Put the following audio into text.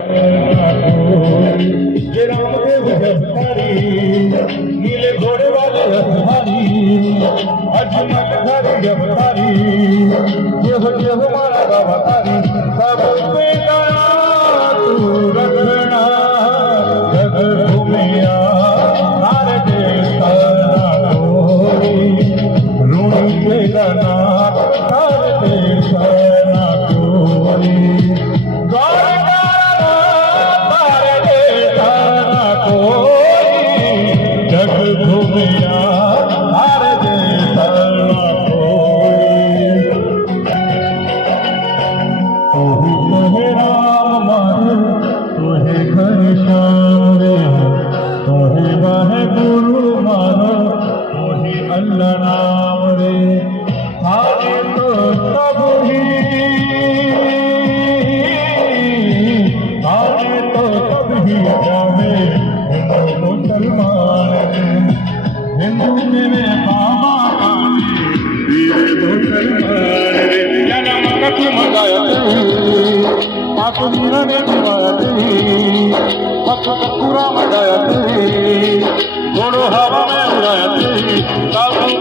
ये रामदेव जगतारी नीले घोड़े वाले रथधारी अजमल घरी जगतारी ये हो मारा गावतारी सब पे दया तू रखना जग घूमिया नारे देता कोई रूणी के गना नारे देता कोई अल्लाह नाम रे आगे तो सब ही आगे तो सब ही जाने हिंदू मुसलमान हिंदू में बाबा वीर मुसलमान या नाम कथी मगायते पाक मीरा ने दिवायते पक पूरा मगायते घोड़ो हवा में उड़ायते